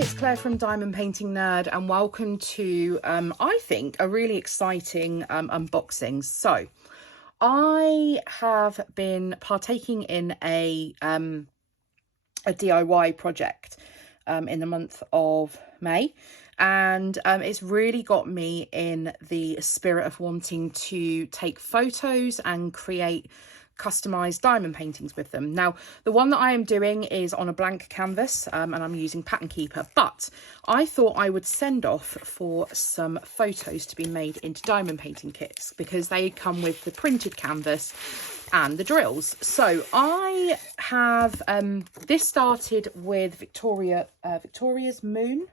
it's Claire from Diamond Painting Nerd, and welcome to, I think, a really exciting unboxing. So, I have been partaking in a DIY project in the month of May, and it's really got me in the spirit of wanting to take photos and create customized diamond paintings with them. Now, the one that I am doing is on a blank canvas, and I'm using Pattern Keeper, but I thought I would send off for some photos to be made into diamond painting kits because they come with the printed canvas and the drills. So I have this started with Victoria's Moon.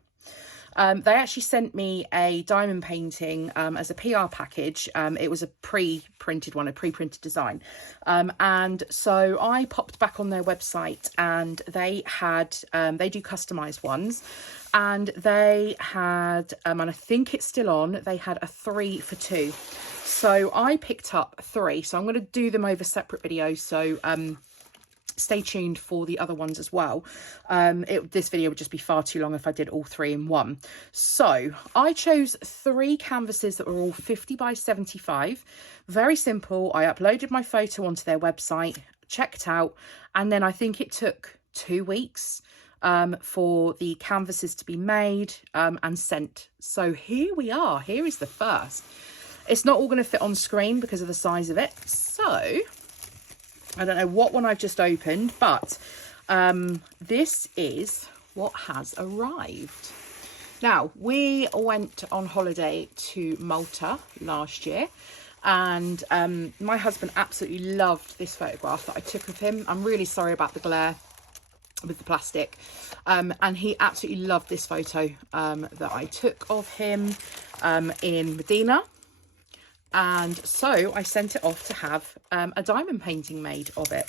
They actually sent me a diamond painting as a PR package. It was a pre-printed one, a pre-printed design. And so I popped back on their website, and they had, they do customized ones. And they had, and I think it's still on, they had a 3 for 2. So I picked up 3. So I'm going to do them over separate videos. So stay tuned for the other ones as well. This video would just be far too long if I did all 3 in one. So I chose 3 canvases that were all 50 by 75. Very simple. I uploaded my photo onto their website, checked out, and then I think it took 2 weeks for the canvases to be made and sent. So here we are. Here is the first. It's not all going to fit on screen because of the size of it. So I don't know what one I've just opened, but this is what has arrived. Now, we went on holiday to Malta last year, and my husband absolutely loved this photograph that I took of him. I'm really sorry about the glare with the plastic, and he absolutely loved this photo that I took of him in Medina. And so I sent it off to have a diamond painting made of it.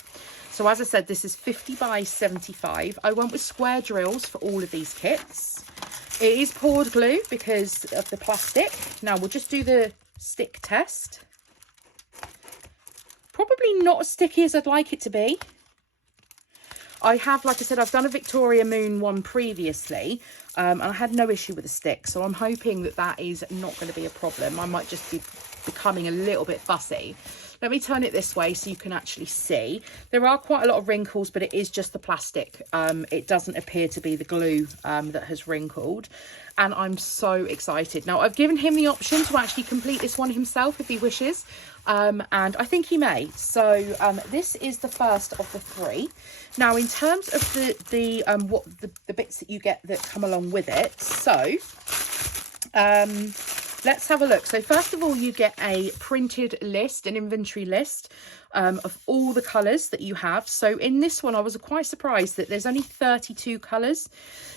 So as I said, this is 50 by 75. I went with square drills for all of these kits. It is poured glue because of the plastic. Now we'll just do the stick test. Probably not as sticky as I'd like it to be. I have, like I said, I've done a Victoria Moon one previously, and I had no issue with the stick. So I'm hoping that that is not going to be a problem. I might just be becoming a little bit fussy. Let me turn it this way so you can actually see. There are quite a lot of wrinkles, but it is just the plastic. It doesn't appear to be the glue that has wrinkled. And I'm so excited. Now, I've given him the option to actually complete this one himself if he wishes. And I think he may. So this is the first of the 3. Now, in terms of the bits that you get that come along with it, so let's have a look. So first of all, you get a printed list, an inventory list of all the colours that you have. So in this one, I was quite surprised that there's only 32 colours.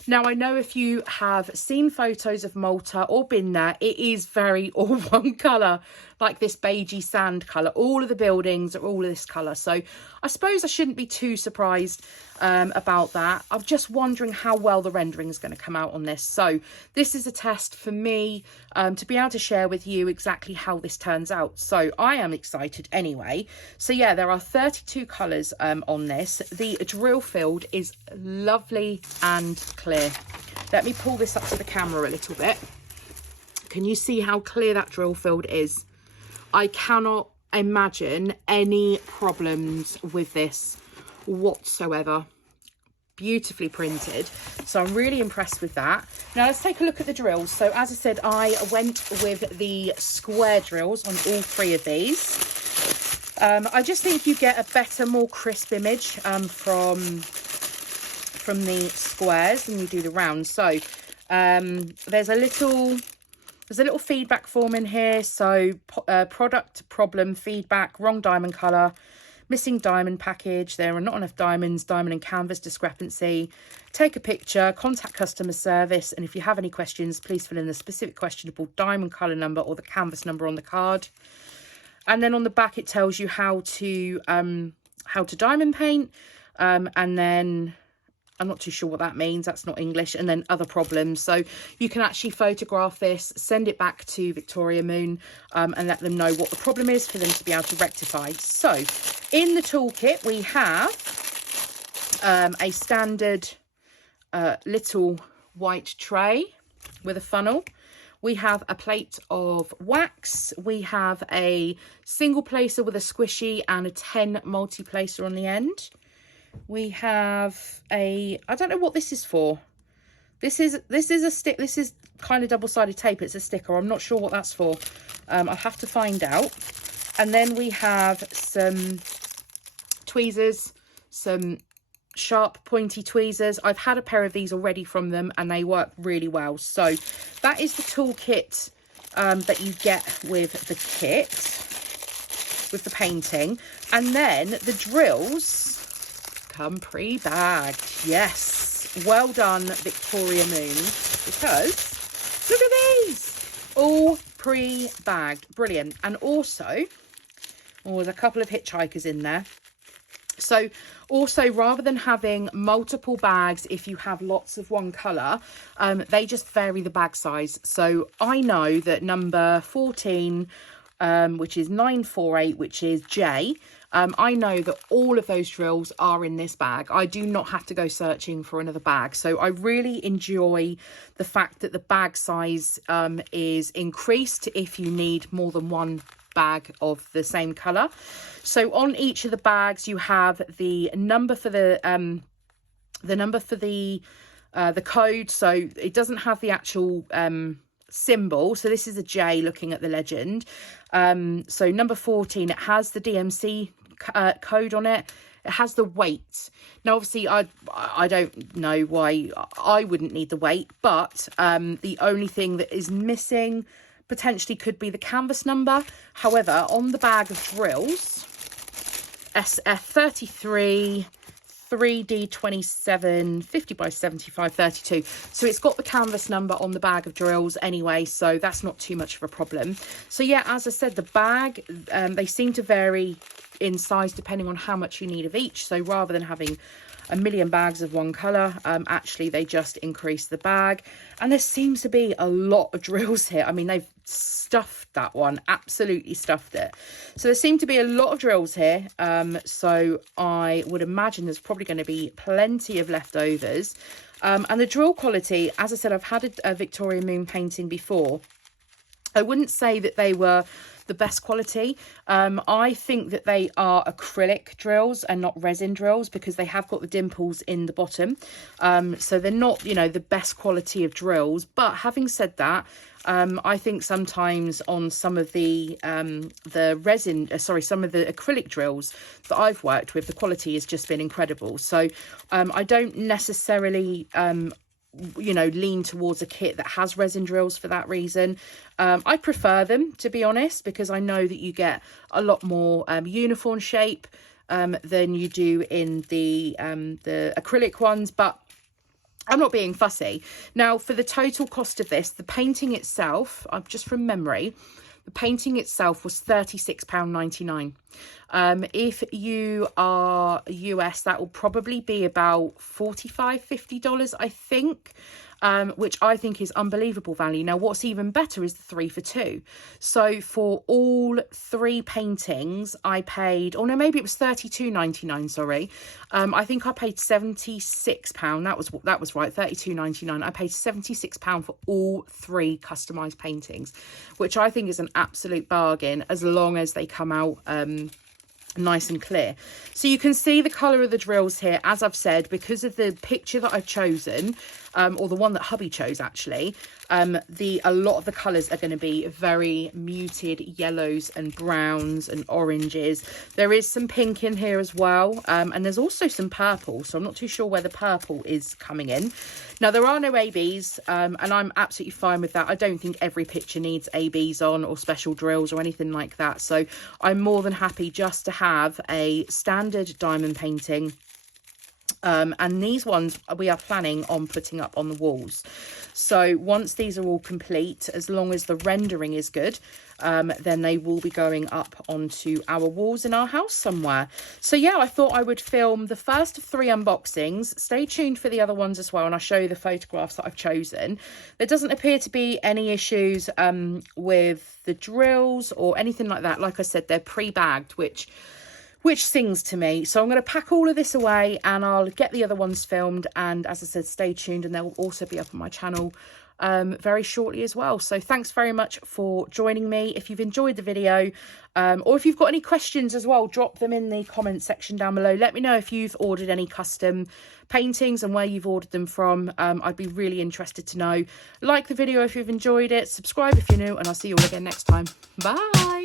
Now, I know if you have seen photos of Malta or been there, it is very all one colour, like this beigey sand colour. All of the buildings are all of this colour. So I suppose I shouldn't be too surprised about that. I'm just wondering how well the rendering is going to come out on this. So this is a test for me to be able to share with you exactly how this turns out. So I am excited anyway. So yeah, there are 32 colours on this. The drill field is lovely and clear. Let me pull this up to the camera a little bit. Can you see how clear that drill field is? I cannot imagine any problems with this whatsoever. Beautifully printed, so I'm really impressed with that. Now let's take a look at the drills. So as I said, I went with the square drills on all 3 of these. I just think you get a better, more crisp image from the squares than you do the round. So there's a little feedback form in here. So product problem feedback, wrong diamond color, missing diamond package, there are not enough diamonds, diamond and canvas discrepancy, take a picture, contact customer service, and if you have any questions, please fill in the specific questionable diamond color number or the canvas number on the card. And then on the back it tells you how to diamond paint, and then I'm not too sure what that means, that's not English, and then other problems. So you can actually photograph this, send it back to Victoria Moon, and let them know what the problem is for them to be able to rectify. So in the toolkit we have a standard little white tray with a funnel. We have a plate of wax. We have a single placer with a squishy and a 10 multi-placer on the end. We have a, I don't know what this is for. This is a stick. This is kind of double-sided tape. It's a sticker. I'm not sure what that's for. I'll have to find out. And then we have some tweezers, some sharp pointy tweezers. I've had a pair of these already from them and they work really well. So that is the toolkit that you get with the kit, with the painting. And then the drills come pre-bagged. Yes, well done, Victoria Moon, because look at these, all pre-bagged. Brilliant. And also, oh, there's a couple of hitchhikers in there. So also, rather than having multiple bags, if you have lots of one colour, they just vary the bag size. So I know that number 14, which is 948, which is J, I know that all of those drills are in this bag. I do not have to go searching for another bag. So I really enjoy the fact that the bag size is increased if you need more than one bag of the same colour. So on each of the bags you have the number for the code. So it doesn't have the actual symbol. So this is a J looking at the legend. So number 14, it has the DMC code on it. It has the weight. Now obviously I don't know why I wouldn't need the weight, but the only thing that is missing potentially could be the canvas number. However, on the bag of drills, SF33 3D27 50 by 75 32, so it's got the canvas number on the bag of drills anyway, so that's not too much of a problem. So yeah, as I said, the bag, they seem to vary in size depending on how much you need of each. So rather than having a million bags of one colour, actually they just increase the bag. And there seems to be a lot of drills here. I mean, they've stuffed that one, absolutely stuffed it. So there seem to be a lot of drills here, so I would imagine there's probably going to be plenty of leftovers. And the drill quality, as I said, I've had a Victoria Moon painting before. I wouldn't say that they were the best quality. I think that they are acrylic drills and not resin drills, because they have got the dimples in the bottom. So they're not, you know, the best quality of drills. But having said that, I think sometimes on some of the resin, some of the acrylic drills that I've worked with, the quality has just been incredible. So I don't necessarily you know, lean towards a kit that has resin drills for that reason. I prefer them, to be honest, because I know that you get a lot more uniform shape than you do in the acrylic ones, but I'm not being fussy. Now, for the total cost of this, the painting itself, just from memory, the painting itself was £36.99. If you are US, that will probably be about $45–50, I think, which I think is unbelievable value. Now, what's even better is the 3 for 2. So for all 3 paintings, I paid, oh no, maybe it was $32.99, sorry. I think I paid £76. That was right, $32.99. I paid £76 for all 3 customised paintings, which I think is an absolute bargain, as long as they come out nice and clear. So you can see the colour of the drills here, as I've said, because of the picture that I've chosen, or the one that hubby chose actually, a lot of the colours are going to be very muted yellows and browns and oranges. There is some pink in here as well, and there's also some purple, so I'm not too sure where the purple is coming in. Now, there are no ABs, and I'm absolutely fine with that. I don't think every picture needs ABs on or special drills or anything like that, so I'm more than happy just to have a standard diamond painting. And these ones we are planning on putting up on the walls. So once these are all complete, as long as the rendering is good, then they will be going up onto our walls in our house somewhere. So yeah, I thought I would film the first of 3 unboxings. Stay tuned for the other ones as well, and I'll show you the photographs that I've chosen. There doesn't appear to be any issues with the drills or anything like that. Like I said, they're pre-bagged, which which sings to me. So I'm going to pack all of this away and I'll get the other ones filmed. And as I said, stay tuned, and they'll also be up on my channel very shortly as well. So thanks very much for joining me. If you've enjoyed the video, or if you've got any questions as well, drop them in the comment section down below. Let me know if you've ordered any custom paintings and where you've ordered them from. I'd be really interested to know. Like the video if you've enjoyed it, subscribe if you're new, and I'll see you all again next time. Bye.